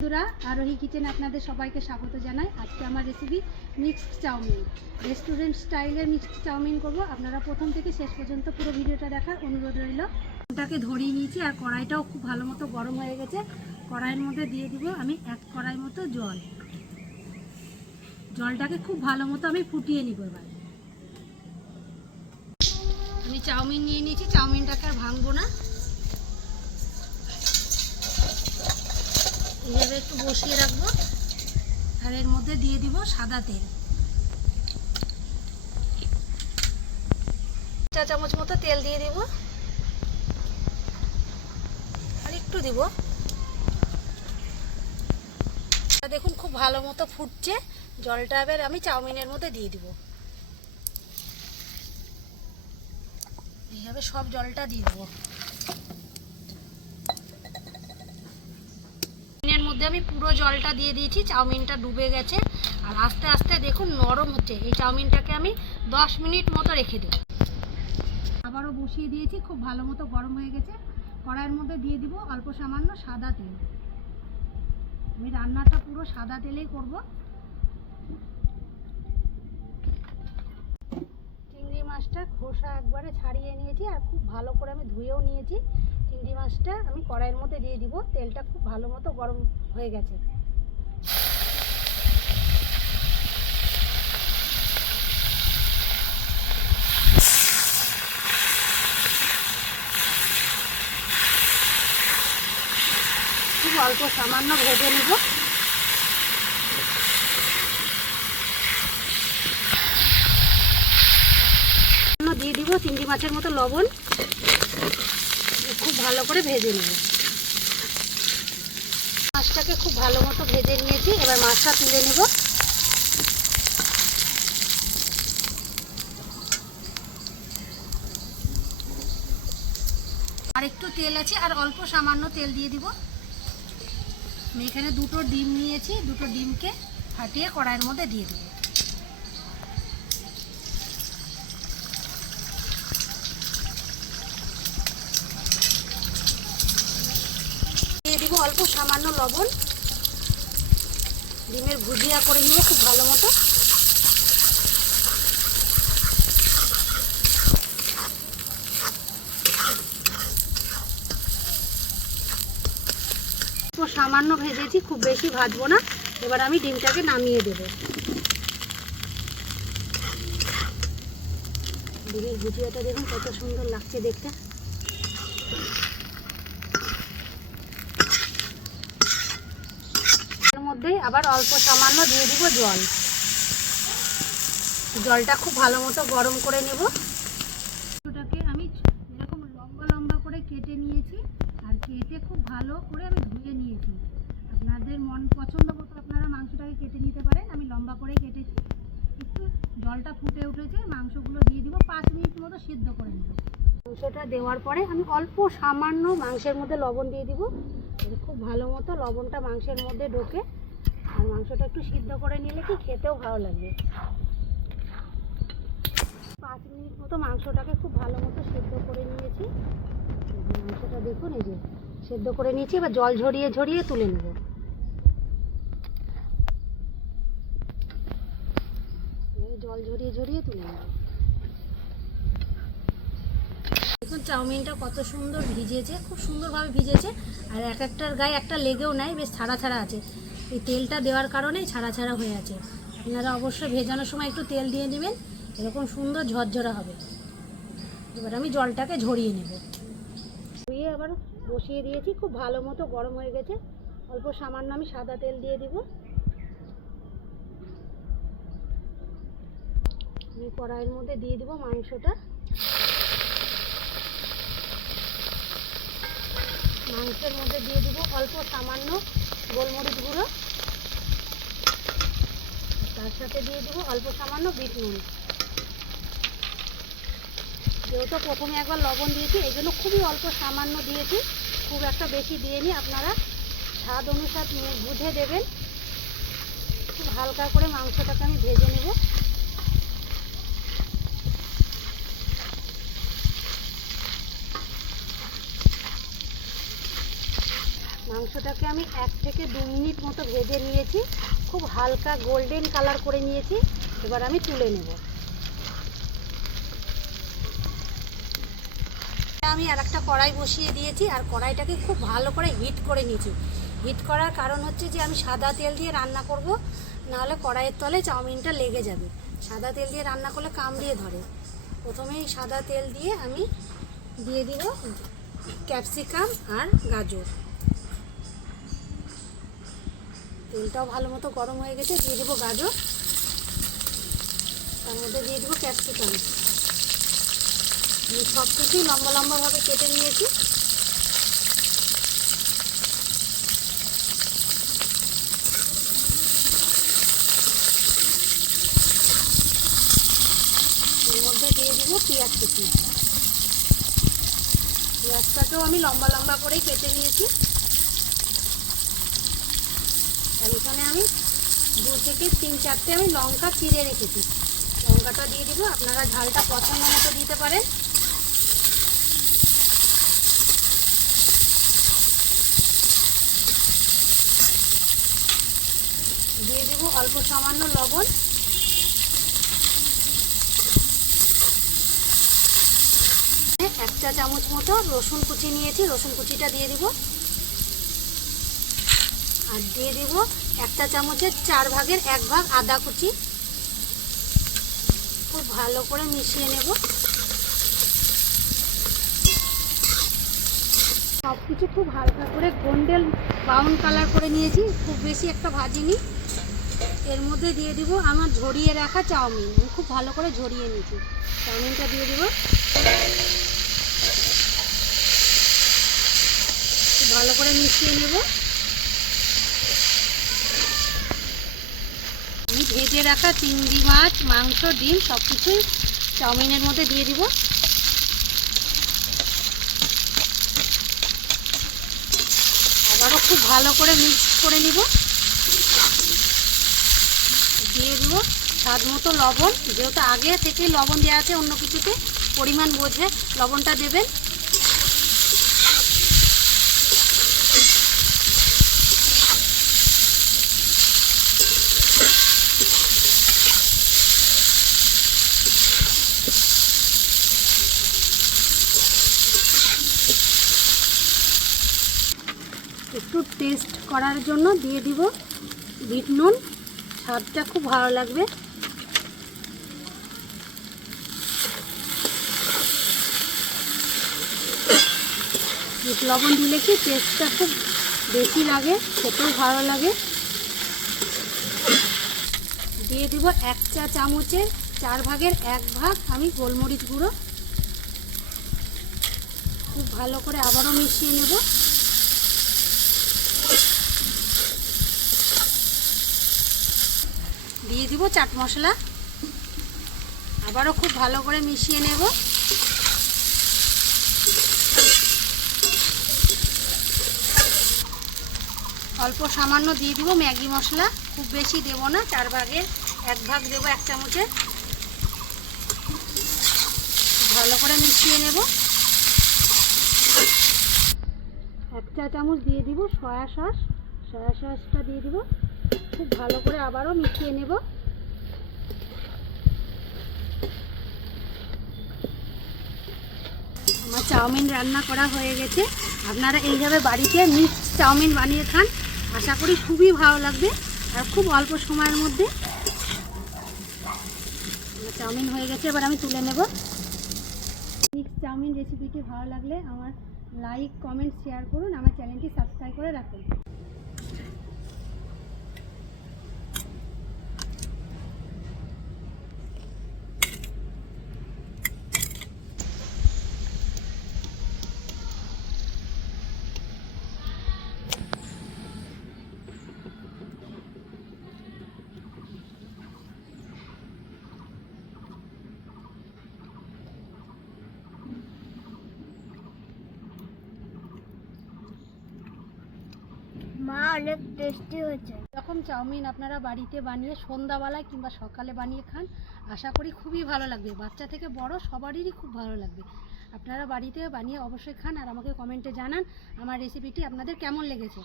বন্ধুরা, আরোহী কিচেনে আপনাদের সবাইকে স্বাগত জানাই। আজকে আমার রেসিপি মিক্সড চাউমিন। রেস্টুরেন্ট স্টাইলের মিক্সড চাউমিন করব। আপনারা প্রথম থেকে শেষ পর্যন্ত পুরো ভিডিওটা দেখার অনুরোধ রইল। ওটাকে ধরিয়ে নিয়েছি, আর কড়াইটাও খুব ভালো মতো গরম হয়ে গেছে। কড়াইয়ের মধ্যে দিয়ে দিব আমি এক কড়াই মতো জল। জলটাকে খুব ভালো মতো আমি ফুটিয়ে নিব এবার। আমি চাউমিন নিয়ে নিয়েছি, চাউমিনটাকে আর ভাঙবো না। এইভাবে একটু বসিয়ে রাখব। আর এর মধ্যে দিয়ে দিব সাদা তেল। চা চামচ মতো তেল দিয়ে দিব। আর একটু দিব। দেখুন খুব ভালো মতো ফুটছে। জলটা এবার আমি চাউমিনের মধ্যে দিয়ে দিব। এইভাবে সব জলটা দিয়ে দেবো। মধ্যে আমি পুরো জলটা দিয়ে দিয়েছি, চাউমিনটা ডুবে গেছে। আর আস্তে আস্তে দেখুন নরম হচ্ছে। এই চাউমিনটাকে আমি দশ মিনিট মতো রেখে দেব। আবারও বসিয়ে দিয়েছি, খুব ভালো মতো গরম হয়ে গেছে। কড়াইয়ের মধ্যে দিয়ে দিব অল্প সামান্য সাদা তেল। আমি রান্নাটা পুরো সাদা তেলেই করব। চিংড়ি মাছটা খোসা একবারে ছাড়িয়ে নিয়েছি আর খুব ভালো করে আমি ধুয়েও নিয়েছি। চিংড়ি মাছটা আমি কড়াইয়ের মধ্যে দিয়ে দিব, তেলটা খুব ভালো মতো গরম হয়ে গেছে। খুব অল্প সামান্য ভেজে নেব। দিয়ে দিব চিংড়ি মাছের মতো লবণ। খুব ভালো করে ভেজে নেব মাছটাকে খুব ভালো মতো ভেজে নিয়েছি, এবার মাছটা তুলে নেব। আর একটু তেল আছে, আর অল্প সামান্য তেল দিয়ে দিব। আমি এখানে দুটো ডিম নিয়েছি, দুটো ডিমকে ফাটিয়ে কড়াইয়ের মধ্যে দিয়ে দেবো দিয়ে দিব অল্প সামান্য লবণ। ডিমের ভুজিয়া করে নিব খুব ভালো মতো। সামান্য ভেজেছি, খুব বেশি ভাজবো না। এবার আমি ডিমটাকে নামিয়ে দেবো। ডিমের ভুজিয়াটা দেখুন কত সুন্দর লাগছে দেখতে এর মধ্যে আবার অল্প সামান্য দিয়ে দিব জল। জলটা খুব ভালো মতো গরম করে নেব। মাংসটাকে আমি এরকম লম্বা লম্বা করে কেটে নিয়েছি, আর কেটে খুব ভালো করে আমি ধুয়ে নিয়েছি। আপনাদের মন পছন্দ মতো আপনারা মাংসটাকে কেটে নিতে পারেন, আমি লম্বা করে কেটেছি। একটু জলটা ফুটে উঠেছে, মাংসগুলো দিয়ে দিব, পাঁচ মিনিট মতো সিদ্ধ করে নেব। মাংসটা দেওয়ার পরে আমি অল্প সামান্য মাংসের মধ্যে লবণ দিয়ে দিব খুব ভালো মতো লবণটা মাংসের মধ্যে ঢোকে। আর মাংসটা একটু সিদ্ধ করে নিলে কি খেতেও ভালো লাগবে? পাঁচ মিনিট মতো মাংসটাকে খুব ভালো মতো সেদ্ধ করে নিয়েছি। মাংসটা দেখুন, এই যে সেদ্ধ করে নিয়েছি, এবার জল ঝরিয়ে ঝরিয়ে তুলে নেব। জল ঝরিয়ে ঝরিয়ে তুলে নেব। দেখুন, চাউমিনটা কত সুন্দর ভিজেছে, খুব সুন্দরভাবে ভিজেছে, আর এক একটার গায়ে একটা লেগেও নাই, বেশ ছাড়া ছাড়া আছে। এই তেলটা দেওয়ার কারণেই ছাড়া ছাড়া হয়ে আছে। আপনারা অবশ্যই ভেজানোর সময় একটু তেল দিয়ে নেবেন, এরকম সুন্দর ঝরঝরা হবে। এবার আমি জলটাকে ঝরিয়ে নেব। ধুয়ে আবার বসিয়ে দিয়েছি, খুব ভালো মতো গরম হয়ে গেছে। অল্প সামান্য আমি সাদা তেল দিয়ে দিব। আমি কড়াইয়ের মধ্যে দিয়ে দিব মাংসটা। মাংসের মধ্যে দিয়ে দিব অল্প সামান্য গোলমরিচ গুঁড়ো। তার সাথে দিয়ে দেবো অল্প সামান্য বিট নুন। যেহেতু প্রথমে একবার লবণ দিয়েছি, এই জন্য খুবই অল্প সামান্য দিয়েছি। খুব একটা বেশি দিয়ে নি আপনারা স্বাদ অনুসার বুঝে দেবেন। খুব হালকা করে মাংসটাকে আমি ভেজে নেব। মাংসটাকে আমি এক থেকে দু মিনিট মতো ভেজে নিয়েছি। খুব হালকা গোল্ডেন কালার করে নিয়েছি। এবার আমি তুলে নেব। আমি আর একটা কড়াই বসিয়ে দিয়েছি আর কড়াইটাকে খুব ভালো করে হিট করে নিয়েছি। হিট করার কারণ হচ্ছে যে আমি সাদা তেল দিয়ে রান্না করব, নাহলে কড়াইয়ের তলে চাউমিনটা লেগে যাবে। সাদা তেল দিয়ে রান্না করলে কামড়িয়ে ধরে। প্রথমেই সাদা তেল দিয়ে আমি দিয়ে দিব ক্যাপসিকাম আর গাজর। তেলটাও ভালো মতো গরম হয়ে গেছে, দিয়ে দেবো গাজর। তার মধ্যে দিয়ে দেবো ক্যাপসিকাম সব কিছুই লম্বা লম্বাভাবে কেটে নিয়েছি। এর মধ্যে দিয়ে দিব পেঁয়াজ কুচি। পেঁয়াজটাকেও আমি লম্বা লম্বা করেই কেটে নিয়েছি। আর এখানে আমি দু থেকে তিন চারটে আমি লঙ্কা চিড়ে রেখেছি। লঙ্কাটা দিয়ে দিব। আপনারা ঝালটা পছন্দ মতো দিতে পারেন। দিয়ে দেবো অল্প সামান্য লবণ। এক চা চামচ মতো রসুন কুচি নিয়েছি। রসুন কুচিটা দিয়ে দিব। আর দিয়ে দিব একটা চামচের চার ভাগের এক ভাগ আদা কুচি। খুব ভালো করে মিশিয়ে নেব। সব কিছু খুব হালকা করে গোল্ডেন ব্রাউন কালার করে নিয়েছি, খুব বেশি একটা ভাজিনি। এর মধ্যে দিয়ে দিব আমার ঝরিয়ে রাখা চাউমিন। আমি খুব ভালো করে ঝরিয়ে নিয়েছি। চাউমিনটা দিয়ে দিব। ভালো করে মিশিয়ে নেব। ভেজে রাখা চিংড়ি মাছ, মাংস, ডিম সব কিছুই চাউমিনের মধ্যে দিয়ে দিব। আবারও খুব ভালো করে মিক্স করে নিব। দিয়ে দিব স্বাদ মতো লবণ। যেহেতু আগে থেকে লবণ দেওয়া আছে অন্য কিছুতে, পরিমাণ বোঝে, লবণটা দেবেন একটু টেস্ট করার জন্য দিয়ে দিব বিট নুন। স্বাদটা খুব ভালো লাগবে। বিট লবণ দিলে কি টেস্টটা খুব বেশি লাগে, খেতেও ভালো লাগে। দিয়ে দিব এক চা চামচের চার ভাগের এক ভাগ আমি গোলমরিচ গুঁড়ো। খুব ভালো করে আবারও মিশিয়ে নেব। দিয়ে দিব চাট মশলা। আবারও খুব ভালো করে মিশিয়ে নেব। অল্প সামান্য দিয়ে দিব ম্যাগি মশলা। খুব বেশি দেব না, চার ভাগের এক ভাগ দেব এক চামচে। ভালো করে মিশিয়ে নেব। এক চা চামচ দিয়ে দিব সয়া সস। সয়া সসটা দিয়ে দিব। খুব ভালো করে আবারও মিশিয়ে নেব। আমার চাউমিন রান্না করা হয়ে গেছে। আপনারা এইভাবে বাড়িতে মিক্স চাউমিন বানিয়ে খান। আশা করি খুবই ভালো লাগবে। আর খুব অল্প সময়ের মধ্যে চাউমিন হয়ে গেছে। এবার আমি তুলে নেব। মিক্স চাউমিন রেসিপিটি ভালো লাগলে আমার লাইক কমেন্ট শেয়ার করুন। আমার চ্যানেলটি সাবস্ক্রাইব করে রাখুন। মা, অনেক টেস্টি হয়েছে। এরকম চাউমিন আপনারা বাড়িতে বানিয়ে সন্ধ্যাবেলায় কিংবা সকালে বানিয়ে খান, আশা করি খুবই ভালো লাগবে। বাচ্চা থেকে বড় সবারই খুব ভালো লাগবে। আপনারা বাড়িতে বানিয়ে অবশ্যই খান আর আমাকে কমেন্টে জানান আমার রেসিপিটি আপনাদের কেমন লেগেছে।